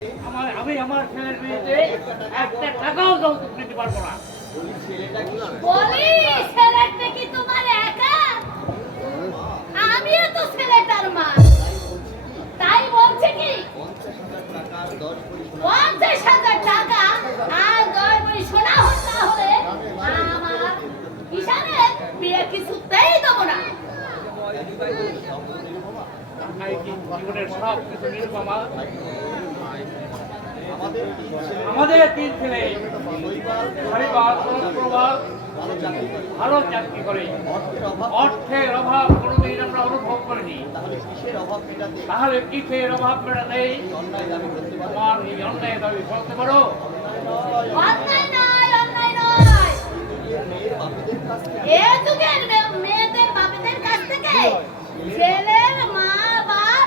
আমি আমার ছেলের বিয়েতে একটা টাকাও যৌতুক নিতে পারবো না। বলি ছেলেটা কি তোমার একা? আমিও তো ছেলেটার মা। তাই বলছে কি 50,000 টাকা আর 10 ভরি সোনা হলে আমার ইশারে বিয়ে কিছুতেই দেবো না। জীবনের সব কিছু নির্মমা। আমাদের 3 ছেলে ভালো চাকরি করে, অর্থের অভাব কোনোদিন আমরা অনুভব করিনি। তাহলে কিসের অভাব মেটাতে তোমার এই অন্যায় দাবি করতে পারো? অন্যায় নয়, অন্যায় নয়। এ যুগের মেয়েদের বাপেদের কাছ থেকে ছেলের মা বাপ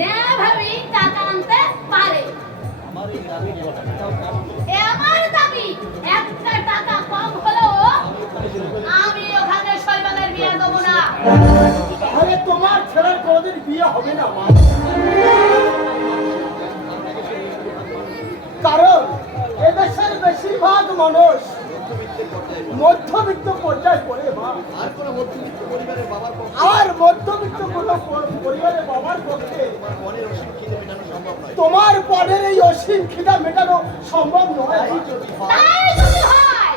ন্যায়ভাবেই টাকা আনতে পারে। আমার দাবি একটা টাকা কম হলেও আমি ওখানে শৈবালের বিয়ে দেবো না। তাহলে তোমার ছেলের কোনোদিন বিয়ে হবে না মা, কারণ এদেশের বেশিরভাগ মানুষ মধ্যবিত্ত পর্যায়ে পড়ে মা। আর মধ্যবিত্ত কোনো পরিবারের বাবার পক্ষে তোমার পরের এই অসীম খিদা মেটানো সম্ভব নয়। তাই যদি হয়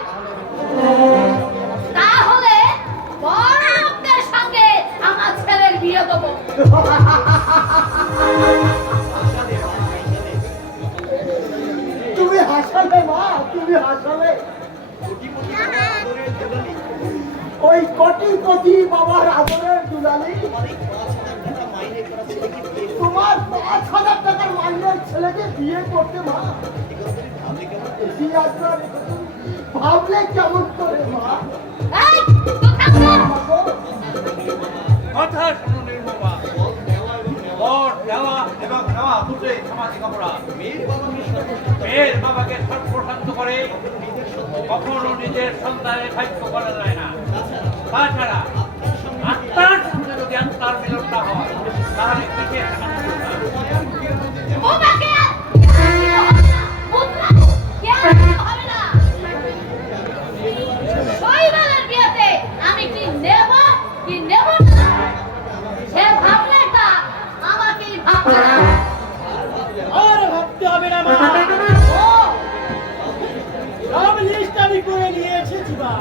তাহলে বড় লোকদের সঙ্গে আমার ছেলের বিয়ে দেবো। তুমি হাসালে মা, তুমি হাসালে। ওই কোটি বাবার আদরের দুলালি তোমার 5,000 টাকার মাইনের ছেলেকে বিয়ে করতে মা, ভাবলে কেমন করে মা? এই, তো থামো। কথা শুনো নির্মমা, ভোট দেওয়া এবং নেওয়া দুটোই সামাজিক অপরাধ। মেয়ের বাবাকে সর্বশান্ত করে কখনো নিজের সন্তানের ভাগ্য করা যায় না। তাছাড়া আত্মার সঙ্গে যদি আত্মার মিলন না হয় তাহলে কিসের আত্মীয়তা? ওমাকে পুত্রা কেন হবে না? শৈবালের বিয়েতে আমি কি নেব কি নেব না সে ভাবলে তা আমাকেই ভাবতে হবে। আর ভাবতে হবে না মা, ও সব লিস্ট আমি করে নিয়ে এসেছি মা।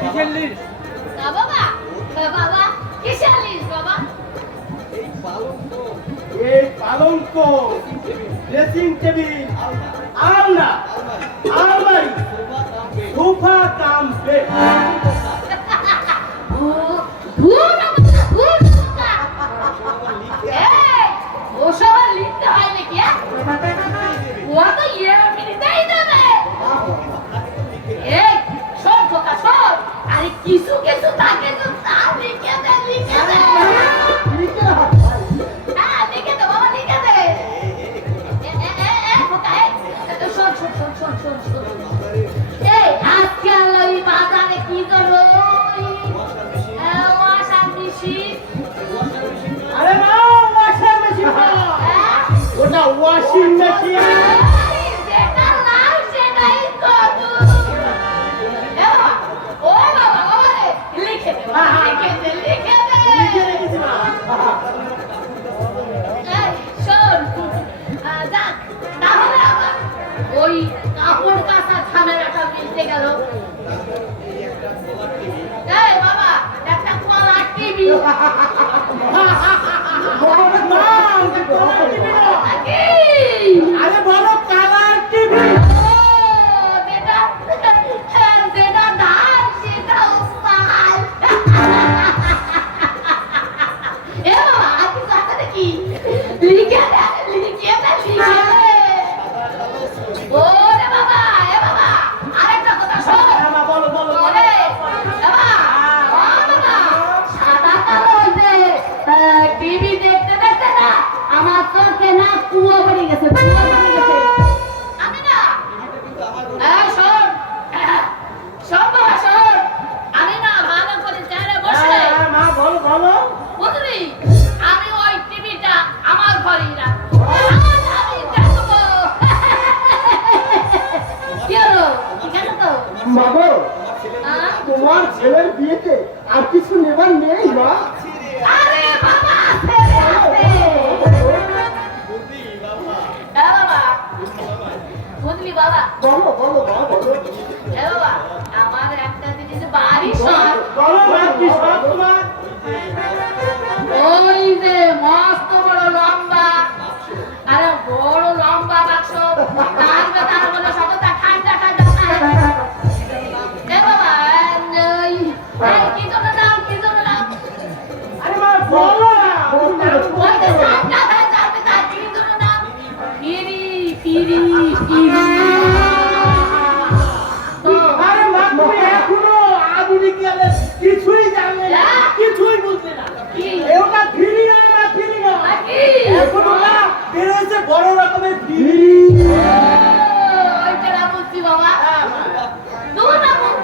কিসের লিস্ট? না বাবা, বাবা কিসের লিস্ট বাবা? এই পালঙ্ক, ড্রেসিং টেবিল, আলনা, আলমারি, সোফা কাম বেড। ওসব লিখতে হয় নাকি? ও তো এমনিতেই দেবে। এই সব বোকা সব, আরে কিছু কিছু থাকে তো তা লিখে দে, লিখে দে। লিখে রাখ ভাই। হ্যাঁ লিখে দে বাবা, লিখে দে। বোকা শোন শোন শোন শোন শোন শোন। এই আজকাল ওই বাজারে কি করো? Washer machine. আরে মা, ওয়াশিং মেশিন না, ওটা ওয়াশিং মেশিন। যেটা নাম সেটাই তো ও বাবা বাবা রে, লিখে দে বাবা, লিখে দে, লিখে দে। লিখে রেখেছি মা। এই শোন, যাক তাহলে আবার ওই কাপড় কাচা ঝামেলাটা মিলতে গেল। এই বাবা একটা কলার টিভি। মা, ওটা কালার টিভি না। আরে বলো কালার টিভি। যেটা ধান সেটা উস্তাল। এ বাবা আপনি কথা দেখি লিখে দে, লিখে দে, লিখে দে। ওরে বাবা, এ বাবা আরেকটা কথা শোন। মা বলো বলো বলো। ওরে বাবা, ও বাবা, সাদা কালো হইতে টিভি দেখতে দেখতে না আমার চোখে না কুয়ো বেরিয়ে গেছে, কুয়ো বেরিয়ে গেছে। আমি না শোন, শোন বাবা শোন, আমি না ভালো করে চেয়ারে বসে মা বলো বলো। বুঝলি আমি ওই ওইটা চাকা ধার চাপে তার কি ধরো না পিরি পিরি পিরি আরে মা তুমি এখনো আধুনিক গেলে কিছুই জানলে না, কিছুই বুঝলে না। কি এটা ফিরি না, না ফিরি না। কি এখনো না বেরোচ্ছে বড় রকমের ফিরি। ওইটা না বুঝছি বাবা দুটো না বুঝ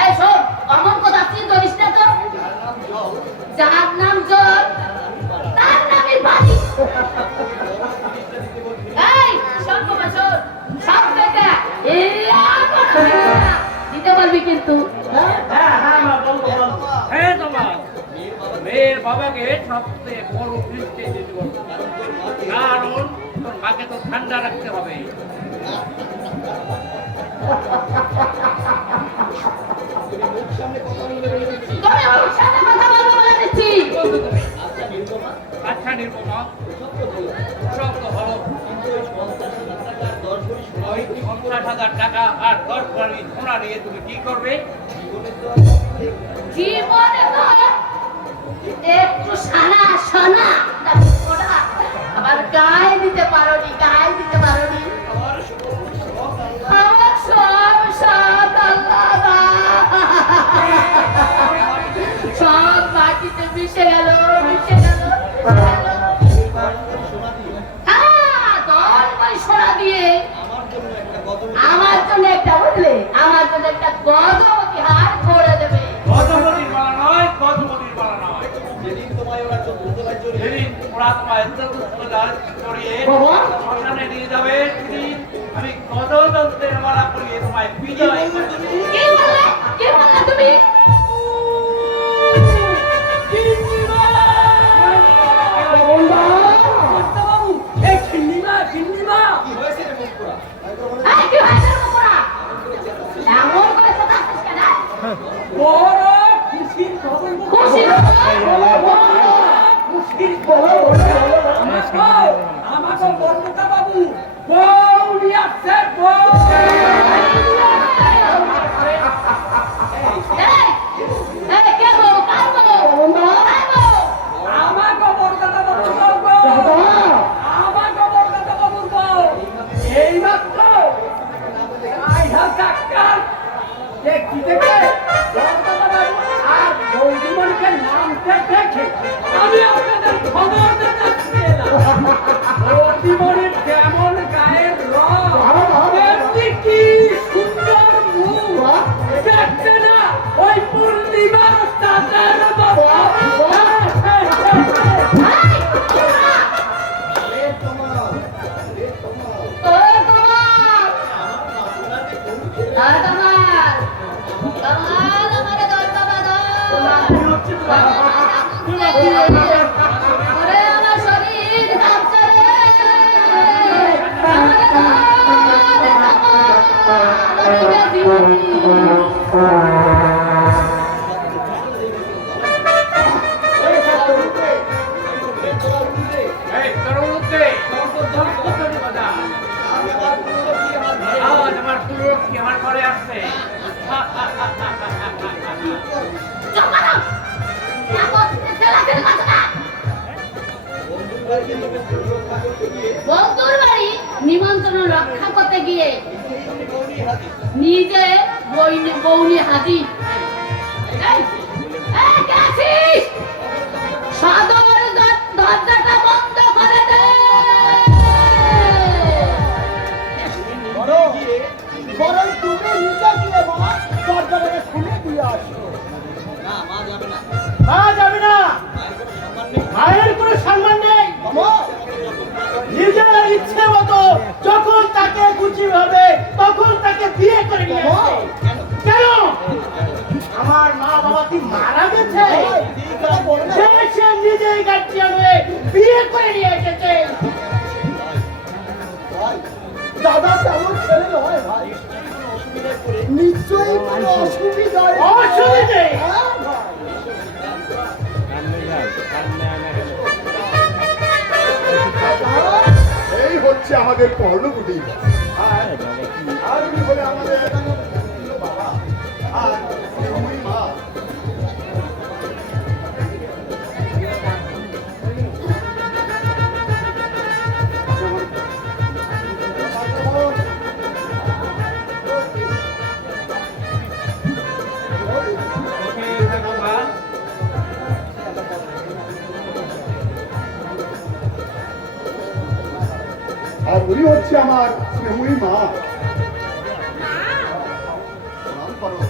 এই শোন অমন কথা তুই ধরিস না তো যার নাম জল তার নামই বাড়ি এই শোন বাবা শোন সব থেকে দিতে পারবি কিন্তু হ্যাঁ হ্যাঁ মা বলবো বলবো। হ্যাঁ তোমার মেয়ের বাবাকে সবচেয়ে বড় ফ্রিজকে দিতে বলবো কারণ তোর মাকে তো ঠান্ডা রাখতে হবে তুমি আমার সাথে কথা বলবো বলে দিচ্ছি আচ্ছা নির্মমা সব তো হলো ওই 50,000 টাকা আর 10 ভরি সোনা নিয়ে তুমি কি করবে জীবনে তো একটু সানা সানা ওটা আবার গায়ে দিতে পারোনি গায়ে দিতে পারোনি আমার সব সাত আল্লাহ সব মাটিতে মিশে গেল মিশে গেল হ্যাঁ দল ভাই সোনা দিয়ে আমার জন্য একটা বুঝলে আমার জন্য একটা গজবতী হার করে দেবে গজপতির মালা নয় গজপতির মালা নয় যেদিন ওরা তোমায় জড়িয়ে বাবা? শ্মশানে নিয়ে যাবে সেদিন আমি গজযন্ত্রের মালা পরিয়ে তোমায় বিজয় করে দেব। কি বললে তুমি এই কি হয়েছে রে বকরা? এমন করে কথা আসছিস কেন? খুশি এই, এই, কে গো? কার গো? কার গো? আমি আপনাদের খবর দিতে এলাম প্রতিমনের কেমন গায়ের রং তেমনি কি সুন্দর মুখ দেখতে না ওই পূর্ণিমার চাঁদের মতো এই তোর মধ্যে আজ আমার পুরো কি আমার ঘরে আসছে বন্ধুর বাড়ি নিমন্ত্রণ রক্ষা করতে গিয়ে নিজে বৌনি হাজির এই, এই, কে আছিস? সদর দরজাটা বন্ধ করে দে বরং তুমি নিজে গিয়ে মা দরজাটাকে খুলে দিয়ে আসো। মা যাবে না, মায়ের কোনো সম্মান নেই। নিজের ইচ্ছে মতো যখন তাকে খুশি হবে তখন তাকে বিয়ে করে নিয়ে আসবে। কেন আমার মা বাবা কি মারা গেছে? সে নিজেই গার্জিয়ান হয়ে বিয়ে করে নিয়ে এসেছে। দাদা কেমন ছেলে নয় ভাই, নিশ্চয়ই কোনো অসুবিধা অসুবিধে এই হচ্ছে আমাদের পর্ণকুটি আর উনি বলে আমাদের বাবা আর উনি মা উনি হচ্ছে আমার স্নেহময়ী মা। প্রণাম করো।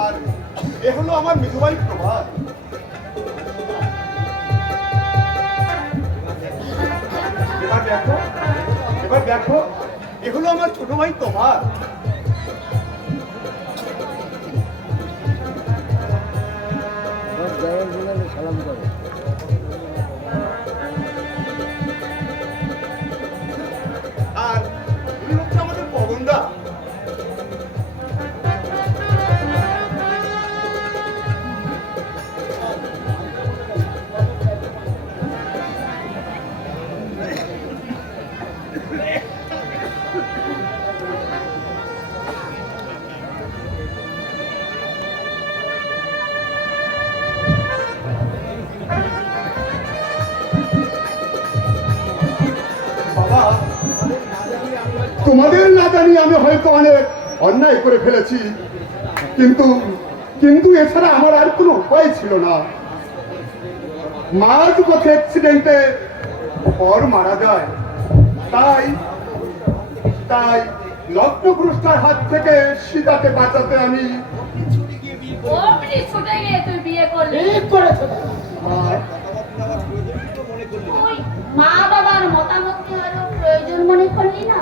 আর এ হলো আমার মিঠুভাই প্রভাত। এবার দেখো এ হলো আমার ছোট ভাই তোমার। আর উনি হচ্ছে আমাদের পবনদা। বাবা, তোমাদের না জানি আমি হয়তো অনেক অন্যায় করে ফেলেছি, কিন্তু কিন্তু এছাড়া আমার আর কোনো উপায় ছিল না। মাঝ পথে অ্যাক্সিডেন্টে পর মারা যায়, তাই তাই লগ্নগ্রস্তার হাত থেকে সীতাকে বাঁচাতে আমি অমনি ছুটে গিয়ে তুই বিয়ে করলি। ঠিক করেছো। আর তুই মা বাবার মতামত কি হলো প্রয়োজন মনে করলি না?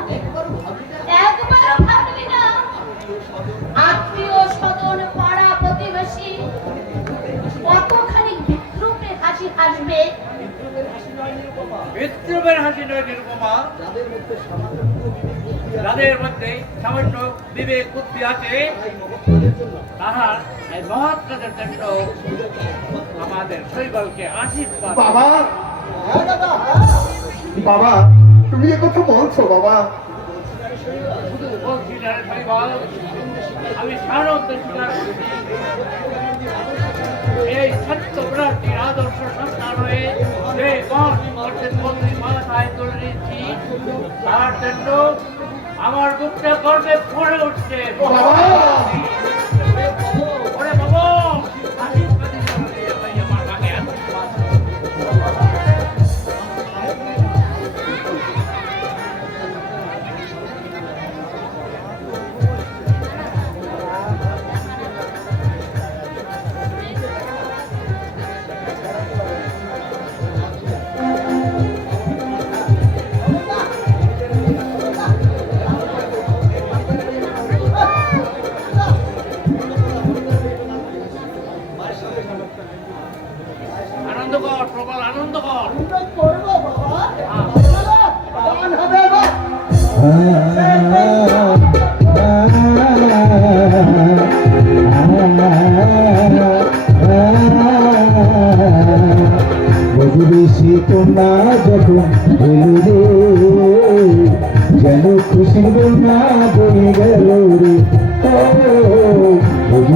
একবারও ভাবলি না আত্মীয় স্বজন পাড়া প্রতিবেশী কতখানি বিদ্রুপে হাসি হাসবে? বিদ্রুপের হাসি নয় নিরুপমা, যাদের মধ্যে সামান্য বিবেক বুদ্ধি আছে তাহার এই মহৎ কাজের জন্য আমাদের শৈবালকে আশীর্বাদ। বাবা, বাবা তুমি এ কথা বলছো বাবা? শুধু বলছি না রে শৈবাল, আমি সারন্ত স্বীকার করছি এই সত্য প্রার্থীর আদর্শ সন্তান হয়ে যে মহাসিংহের মন্ত্রী মাথায় তুলে নিচ্ছি, তার জন্য আমার বুকটা গর্বে ভরে উঠছে। ওরে বাবা, আশীর্বাদী জননী আমায় আমার মাকে আশীর্বাদ। আনন্দ কর প্রবল, আনন্দ কর। করবো বাবা, গান হবে এবার। বেশি তোমরা যখন এলো রে, যেন খুশি না বই গেল রে।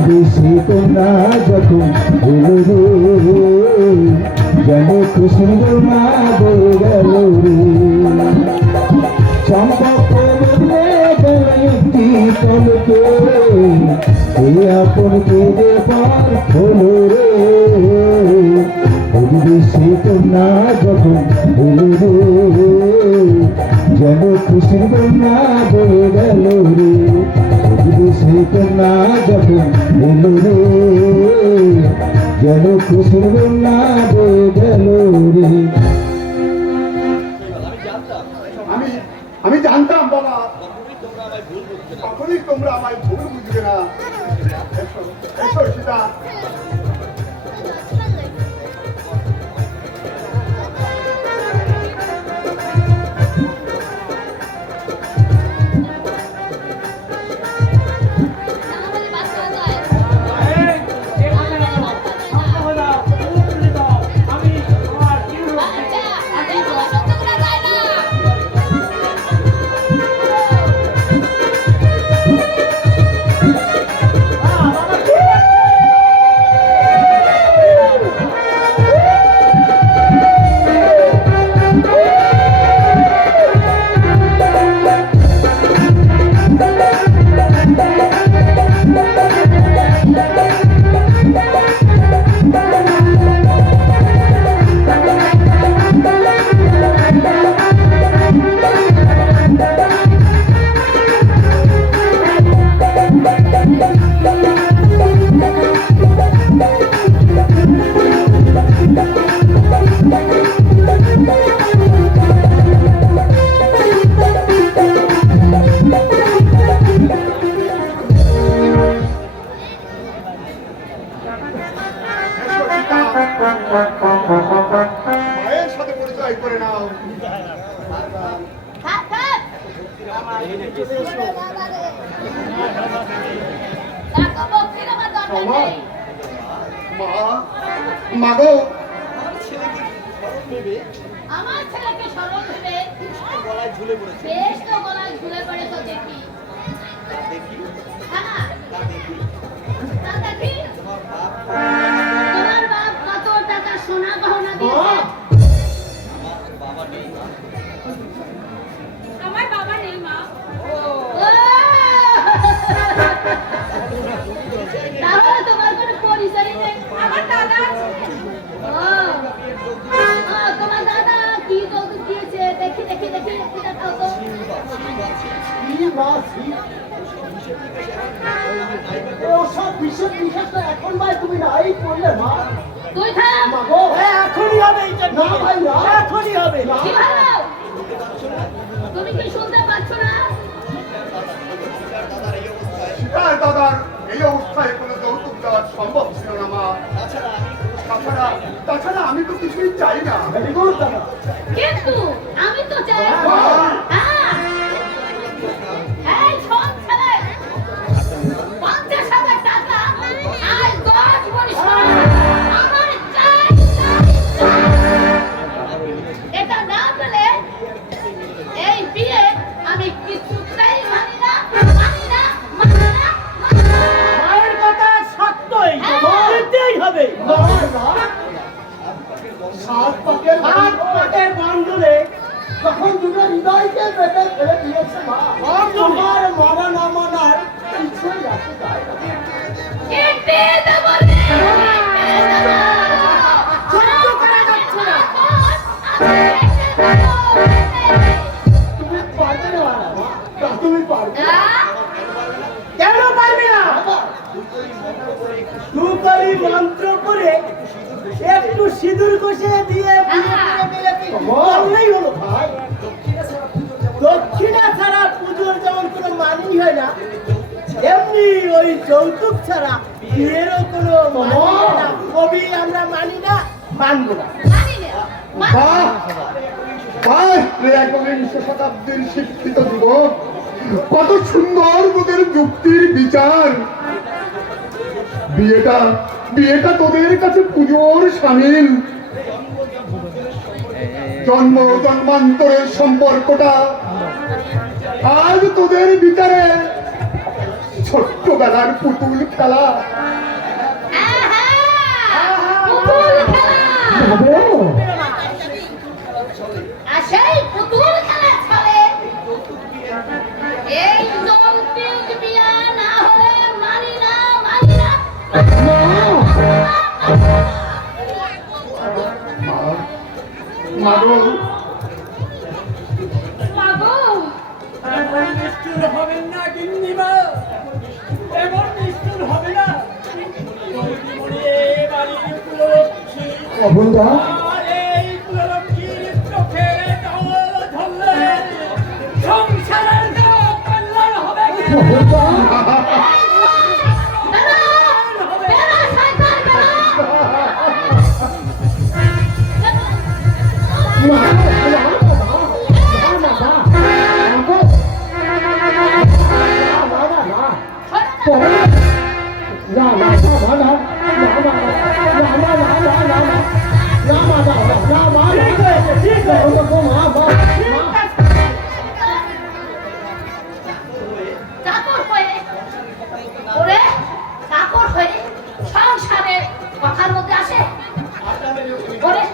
বেশি তোমরা যখন এলো রে, যেন খুশি না বই গেল রে। চম্পক বদলে গেল একটি তলকে, এই আপন কেঁদে পার হলো রে। বেশি তোমরা যখন এলো রে, যেন খুশির বন্যা বয়ে গেল রে। বেশি তোমরা যখন এলো রে, যেন খুশির বন্যা বয়ে গেল রে। আমি আমি জানতাম বাবা, কখনোই তোমরা আমায় ভুল বুঝবে না। এসো এসো সীতা। মায়ের সাথে পরিচয় করে নাও। থাক থাক তাকে বকতে আমার দরকার নেই মা, মা গো, আমার ছেলেকে সরল ভেবে বেশ তো গলায় ঝুলে পড়ে তো দেখি হ্যাঁ তা দেখি তোমার বাপ কত টাকা সোনা গহনা দিয়েছে আমার বাবা নেই মা তাহলে তোমার কোনো পরিচয় নেই আমার দাদা আছে তোমার দাদা কি যৌতুক দিয়েছে দেখি দেখি দেখি একটু দেখাও তো ওসব বিশেষ বিশেষ তো এখন ভাই তুমি নাই করলে মা। তুই থাম মাগো, এখনই হবে এইটা। না ভাই না, এখনই হবে। কি ভালো তুমি কি শুনতে পাচ্ছ না তার দাদার এই অবস্থায় কোনো যৌতুক দেওয়া সম্ভব ছিল না মা। তাছাড়া আমি তো কিছুই চাই না। ভেরি গুড দাদা। কিন্তু আমি তো চাই এই শোন ছেলে 50,000 টাকা আর 10 বড়ি সোনা আমার চাই এটা না পেলে এই বিয়ে আমি কিছুতেই মানি না মানি না মানি না মানি না। মায়ের কথা সত্যই হ্যাঁ। দিতেই হবে। সাত পাকের বান্ধলে তখন দুটো হৃদয়কে বেঁধে ফেলে দিয়েছে মা। তোমার মানা না মানার কিছুই রাখতে চায় না। কেটে দেব রে সহ্য করা যাচ্ছে না। তুমি পারবে না মা। তুমি পারবে না। কেন পারবে না? দুপারি মন্ত্র করে একটু সিঁদুর ঘষে দিয়ে বললেই হলো ভাই। দক্ষিণা ছাড়া পুজোর যেমন কোনো মানেই হয় না, এমনি ওই যৌতুক ছাড়া বিয়েরও কোনো মানে হয় না। কবি আমরা মানি না, মানবো না। বাহ! বাহ! একবিংশ শতাব্দীর শিক্ষিত যুবক, কত সুন্দর তোদের যুক্তির বিচার। বিয়েটা তোদের কাছে পুজোর সামিল। জন্মান্তরের সম্পর্কটা আজ তোদের বিচারে ছোট্টবেলার পুতুল খেলা। সেই পুতুল খেলা চলে এই যৌতুক বিয়া না হলে মানি না মানি না মাগো, মাগো এমন নিষ্ঠুর হবেন না গিন্নিমা, এমন নিষ্ঠুর হবে না। বৌদিমণি এই বাড়ির কুলরক্ষী, অবন্ধা আর এই কুলরক্ষীর চোখে জল ধরলে সংসারের কল্যাণ হবে কি? অবন্ধা বেড়া শয়তান বেড়া মা না না আমাকে না না না চাকর হয়ে ওরে চাকর হয়ে সংসারের কথার মধ্যে আসে ওরে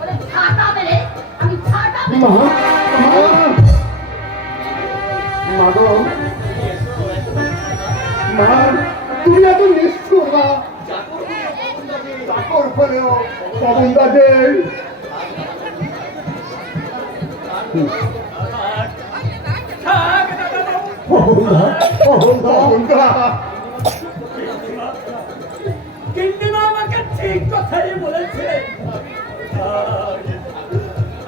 ওরে ছাটা মেরে আমি ছাটা মেরে মাগো, মা, তুমি এত নিষ্ঠুর না। চাকর হলেও অবন্দাদের থাক দাদাবাবু, অবন্দা গিন্নিমা আমাকে ঠিক কথাই বলেছে।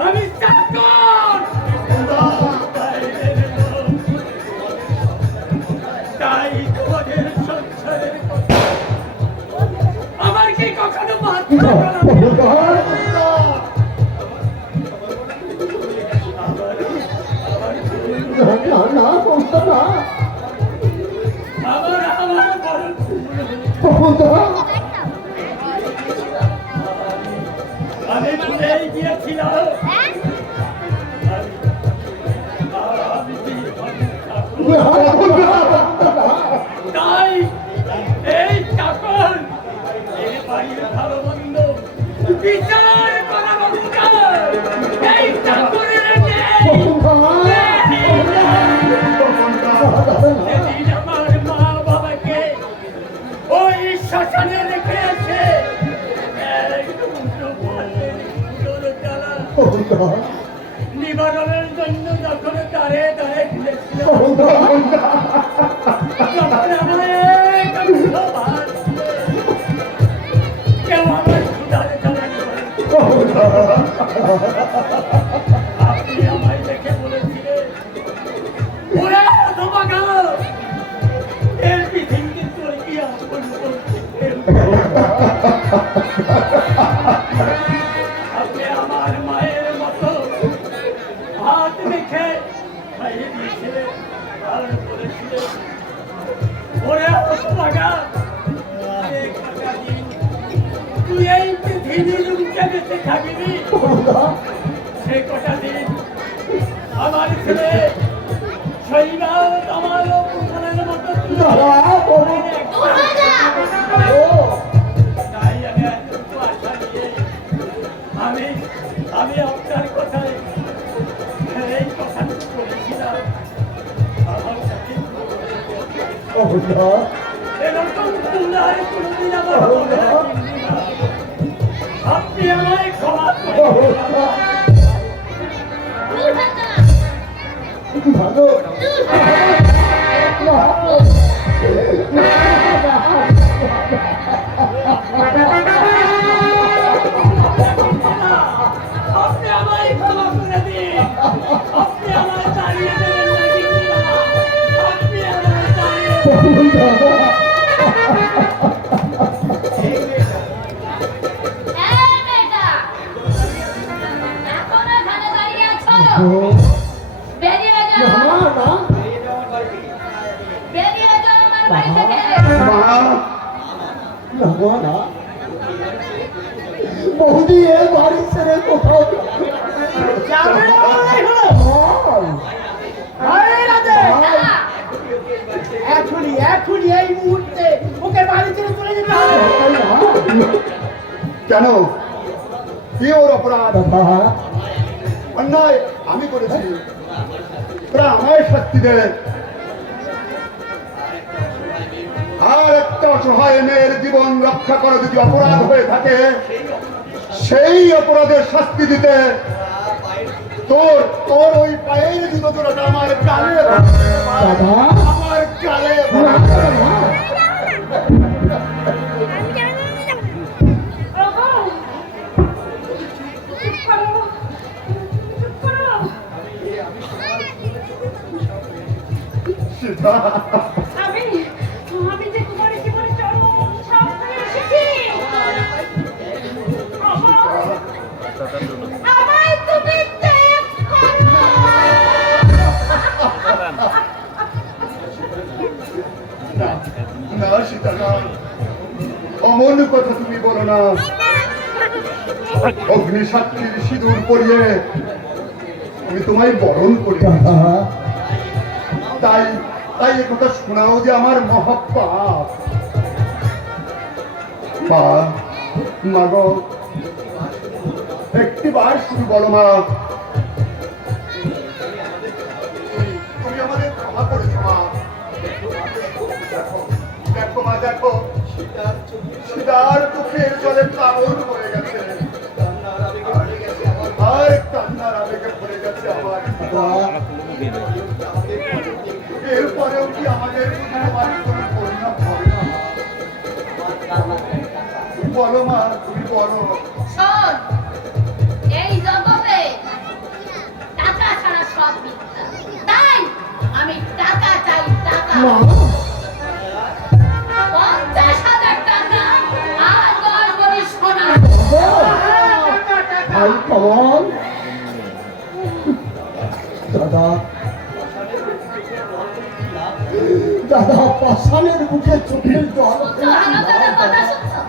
আমি চাকর, তাই তোমাদের সংসারের কথা আমার কি কখনো মাথা না না কমতা না আমার আমার বড় কমতা আমি ভুলেই গিয়েছিলাম আমি কি তাই এই চাকর এই বাড়ির ভালো মন্দ বিচার করা অধিকার এই চাকরের নেই। সেদিন আমার মা বাবাকে ওই শ্মশানে রেখে আছে নিবারণের জন্য যখন দাঁড়ে দাঁড়ে ঘুরেছিলাম তখন আমার এক অংশ ভাত কেউ আমার ক্ষুধারে জ্বালানি করে। আপনি আমায় দেখে বলেছিলেন ওরা তোমাকে এর পৃথিবীতে তোর কি আপন আপনি আমার মায়ের মতো হাত মেখে খাইয়ে দিয়েছিলেন আর বলেছিলেন ওরা তোমাকে তুই এই পৃথিবীর উল্টে বেঁচে থাকবি সে কটা দিন আমার ছেলে শৈবাল আমার পুরাণের মতো দূর হয়ে যা। তাই আমি এতটুকু আশা নিয়ে আমি আপনার কথায় এই কথাটুকু বলেছিলাম আমার সাথে এরকম তুলার কোনদিন আমার হবে না চিন্তিনা। আপনি আমায় ক্ষমা করুন। দূর হয়ে যা। ভালো দূর হয়ে যা। আপনি আমায় ক্ষমা করে দিন। আপনি আমায় দাঁড়িয়ে দেবেন না চিন্তিনা। আপনি আমায় দাঁড়িয়ে এই মেয়েটা, এখনো এখানে দাঁড়িয়ে আছো? বেরিয়ে যাও। বেরিয়ে যাও আমার বাড়ি থেকে। বৌদি এ বাড়ি ছেড়ে কোথাও যাবে না বললেই হলো। আরে রাজে, না, এখনই এখনই এই মুহূর্তে ওকে বাড়ি ছেড়ে চলে যেতে হবে। কেন কি ওর অপরাধ অন্যায় আমি করেছি তোরা আমায় শাস্তি দে আর একটা অসহায় মেয়ের জীবন রক্ষা করা যদি অপরাধ হয়ে থাকে সেই অপরাধের শাস্তি দিতে তোর তোর ওই পায়ের জুতো জোড়াটা আমার কালে আমার কালে সীতা আমি যে তোমার জীবনে চরম সামনে এসেছি। আমায় তুমি ত্যাগ করো। না না সীতা না অমন কথা তুমি বলো না অগ্নি সাক্ষীর সিঁদুর পরিয়ে আমি তোমায় বরণ করি তাই তাই এ কথা শোনাও যে আমার মহাপাপ মা মা গো একটিবার শুধু বলো মা তুমি আমাদের ক্ষমা করেছো মা দেখো দেখো মা দেখো সীতার চোখের জলে প্লাবন পড়ে গেছে আর কান্নার আবেগে ভরে গেছে আমার এরপরেও কি আমাদের তোমার কোনো করুণা হবে না বলো মা তুমি বলো শোন, এই জগতে টাকা ছাড়া সব মিথ্যা। তাই আমি টাকা চাই, টাকা। 50,000 টাকা আর 10 ভরি সোনা। বল দাদা দাদা পাষাণের মুখে চোখের জল হারামজাদার কথা শুনছো?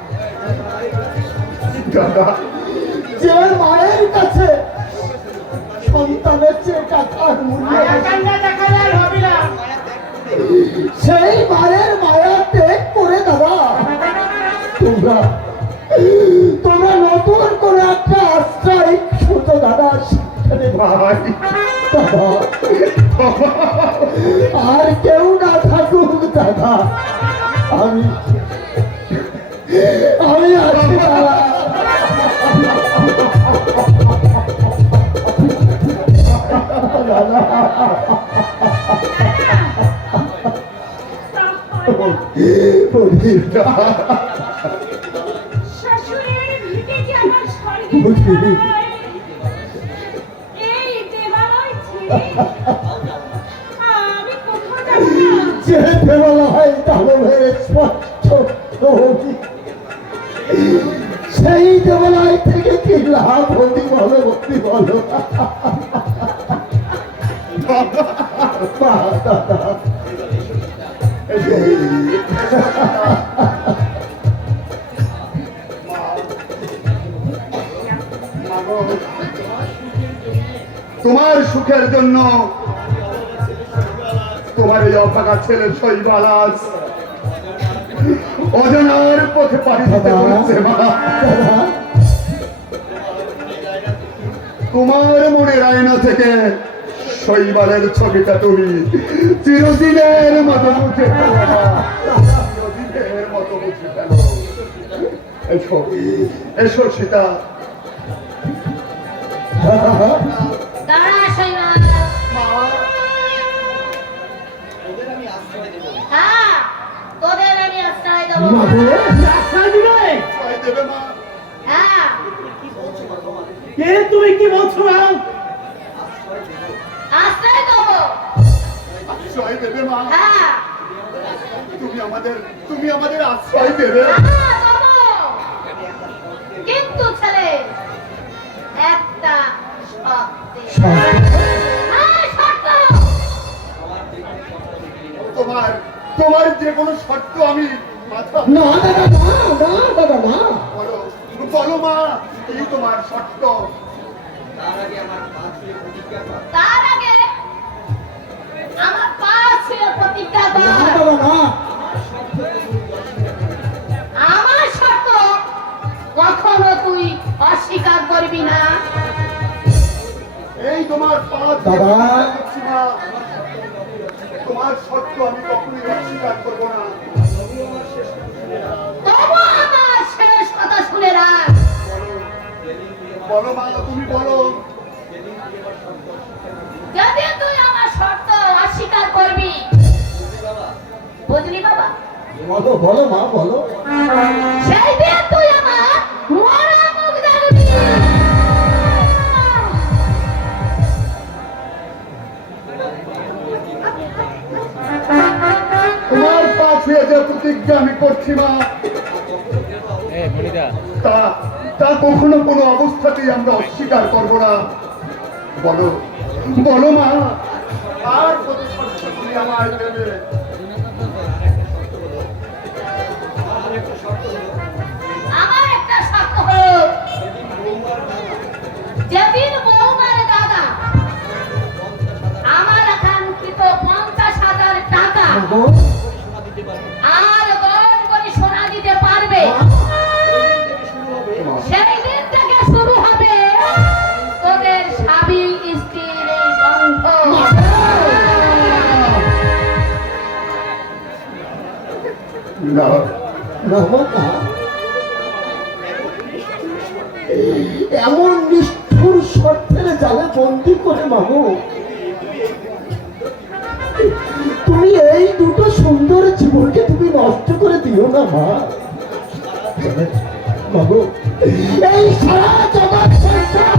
দাদা যে মায়ের কাছে সন্তানের চেয়ে টাকার মূল্য সেই মায়ের মায়া ত্যাগ করে দাদা তোমরা তোমরা নতুন করে একটা আশ্রয় খুঁজো দাদা সেখানে ভাই দাদা আর কেউ না থাকুক দাদা আমি আমি আছি দাদা শাশুড়ির ভিটে যে আমার স্বর্গে এই দেবালয় ছেড়ে আমি কোথাও যাব না। যেতে বলা হয় তাহলে স্পষ্ট হবি। সেই দেবালয় থেকে কি লাভ হবি বলো ভক্তি বলো বাহ, দাদা। তোমার সুখের জন্য তোমার এই অপাকা ছেলে শৈবালাস অজানার পথে পাড়ি দিতে হচ্ছে মা। তোমার মনের আয়না থেকে শৈবালের ছবিটা তুমি চিরদিনের মতো মুছে ফেলো মা। চিরদিনের মতো মুছে ফেলো। এসো এসো সীতা। দাঁড়া শৈবাল। হ্যাঁ, তোদের আমি আশ্রয় দেবো। আশ্রয় দিবে? আশ্রয় দেবে মা? হ্যাঁ, কে তুমি কি বলছো মা? আশ্রয় দেবো। আশ্রয় দেবে মা? হ্যাঁ, তুমি আমাদের আশ্রয় দেবে? হ্যাঁ, দেবো। কিন্তু ছেলে একটা শর্তে। হ্যাঁ, শর্ত। তোমার যে কোনো শর্ত আমি মাথা না দাদা না না দাদা না বলো বলো মা, এই তোমার শর্ত। তার আগে আমার পা ছুঁয়ে প্রতিজ্ঞা না কর। দাদা না আমার শর্ত কখনো তুই অস্বীকার করবি না। এই তোমার পা দাদা। করছি মা, তোমার শর্ত আমি কখনোই অস্বীকার করবো না। তবু আমার শেষ কথা শুনে রাখ। বলো মা, তুমি বলো। যদি তুই আমার শর্ত অস্বীকার করবি, বুঝলি বাবা, বলো বলো মা বলো সেই দিন তুই আমার মরা মুখ দেখবি। তোমার পা ছুঁয়ে যে প্রতিজ্ঞা আমি করছি মা, তা তা কখনো কোনো অবস্থাতেই আমরা অস্বীকার করবো না। বলো বলো মা, আর কত শর্ত তুমি আমায় দেবে? আমার একটা শর্ত হলো, যেদিন বৌমার দাদা আমার আকাঙ্ক্ষিত 50,000 টাকা গো, আর গরম করে সোনা দিতে পারবে, সেই দিন থেকে শুরু হবে তোদের স্বামী স্ত্রীর এই বন্ধ। না না মা, না। এমন নিষ্ঠুর শর্তের জালে বন্দি করে মাগো তুমি এই দুটো সুন্দর জীবনকে তুমি নষ্ট করে দিও না মা। মাগো এই সারা জগৎ সংসার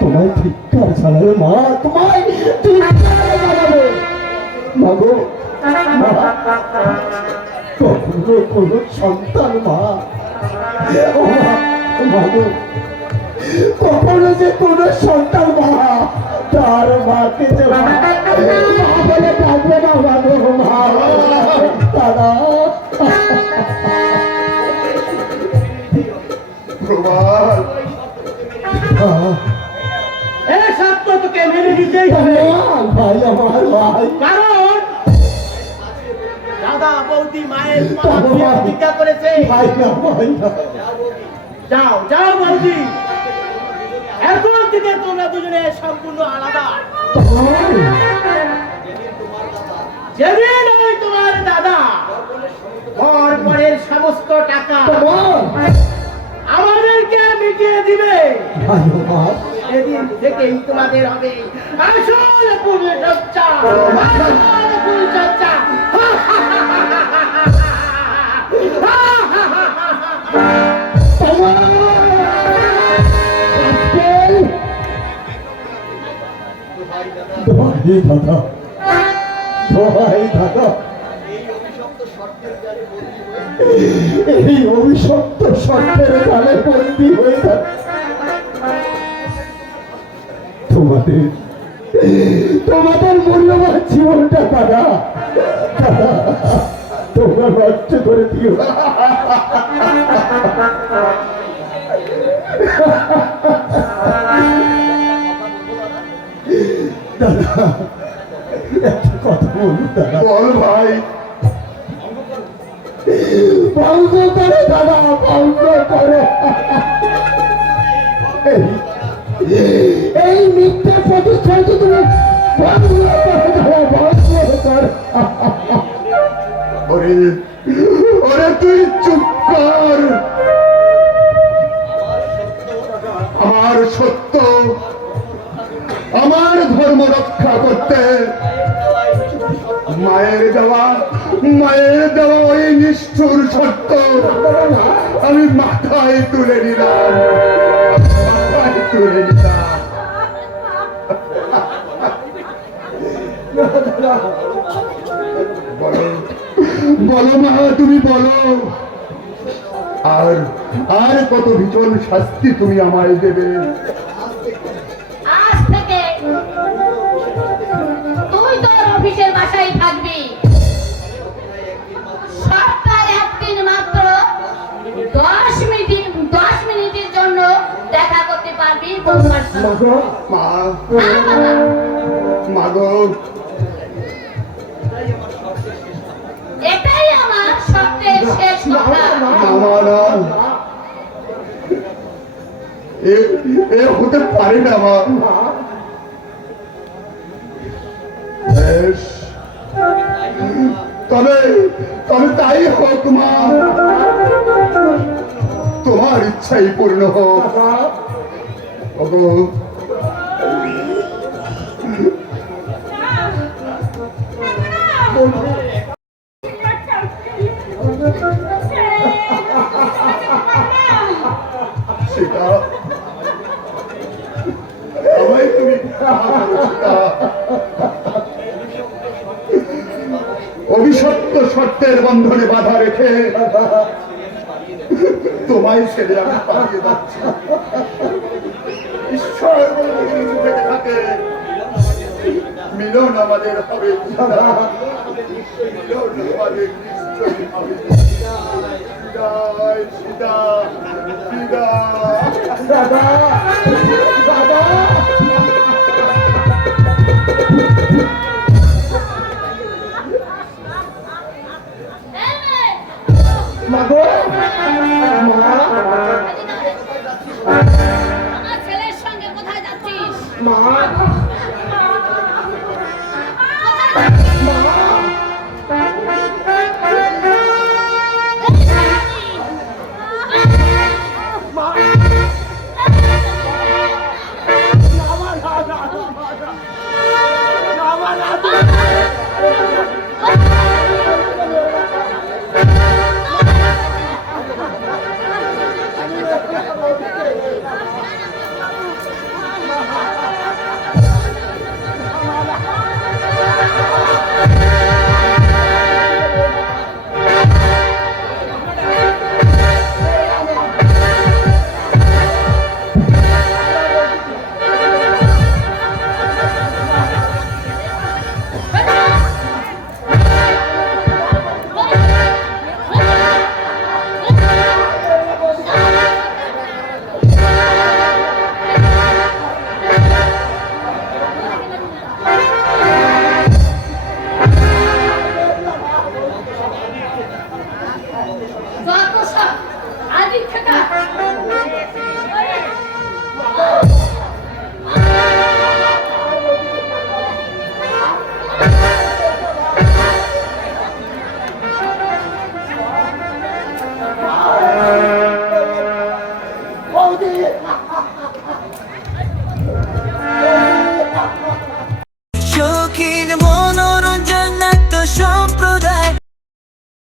তোমায় ধিক্কার জানাবে মা, তোমায় ধিক্কার জানাবে মাগো। মা, কখনো কোনো সন্তান মা ও মা, মাগো কখনো যে কোন সন্তান মা তার মাকে যে মা বলে ডাকবে না মাগো মা দাদা প্রবাল এ সত্য তোকে মেনে নিতেই হবে, ভাই আমার ভাই কারণ দাদা বৌদি মায়ের প্রতিজ্ঞা করেছে। ভাই না ভাই না যাও যাও বৌদি, এখন থেকে তোমরা দুজনে সম্পূর্ণ আলাদা। যেদিন ওই তোমার দাদা ঘর পরের সমস্ত টাকা আমাদেরকে মিটিয়ে দিবে, ভাই আমার সেদিন থেকেই তোমাদের হবে আসল ফুল চর্চা, আসল ফুল চর্চা। দোহাই দাদা দোহাই দাদা এই অভিশপ্ত শর্তের জালে বন্দী হয়ে থাকে তোমাদের মূল্যবান জীবনটা দাদা দাদা তোমরা নষ্ট করে দিও দাদা একটা কথা বলুন দাদা বল ভাই ভঙ্গ করে দাদা ভঙ্গ করে এই মিথ্যা প্রতিষ্ঠানকে তুমি ভঙ্গ করে দাদা ভঙ্গ করে ওরে ওরে তুই চুপ কর আমার সত্য আমার ধর্ম রক্ষা করতে মায়ের দেওয়া ওই নিষ্ঠুর সত্য আমি মাথায় তুলে নিলাম মাথায় তুলে নিলাম বলো বলো মা তুমি বলো আর আর কত ভীষণ শাস্তি তুমি আমায় দেবে আজ থেকে তুই তোর অফিসের বাসায় থাকবি, সপ্তাহে একদিন মাত্র 10 মিনিটের জন্য দেখা করতে পারবি তোমার সঙ্গে। মা হ্যাঁ বাবা, মাগো এটাই আমার সবচেয়ে শেষ কথা। এ হতে পারে না মা বেশ, তবে তবে তাই হোক মা তোমার ইচ্ছাই পূর্ণ হোক ওগো সেটা আমায় তুমি অভিশপ্ত শর্তের বন্ধনে বাধা রেখে তোমায় ছেড়ে আমি পালিয়ে যাচ্ছি ঈশ্বর থেকে থাকে মিলন আমাদের হবে মিলন আমাদের নিশ্চয়ই হবে বিদায় সীতা বিদায় দাদা দাদা মাগো মা আমার ছেলের সঙ্গে কোথায় যাচ্ছিস? মা আমাদের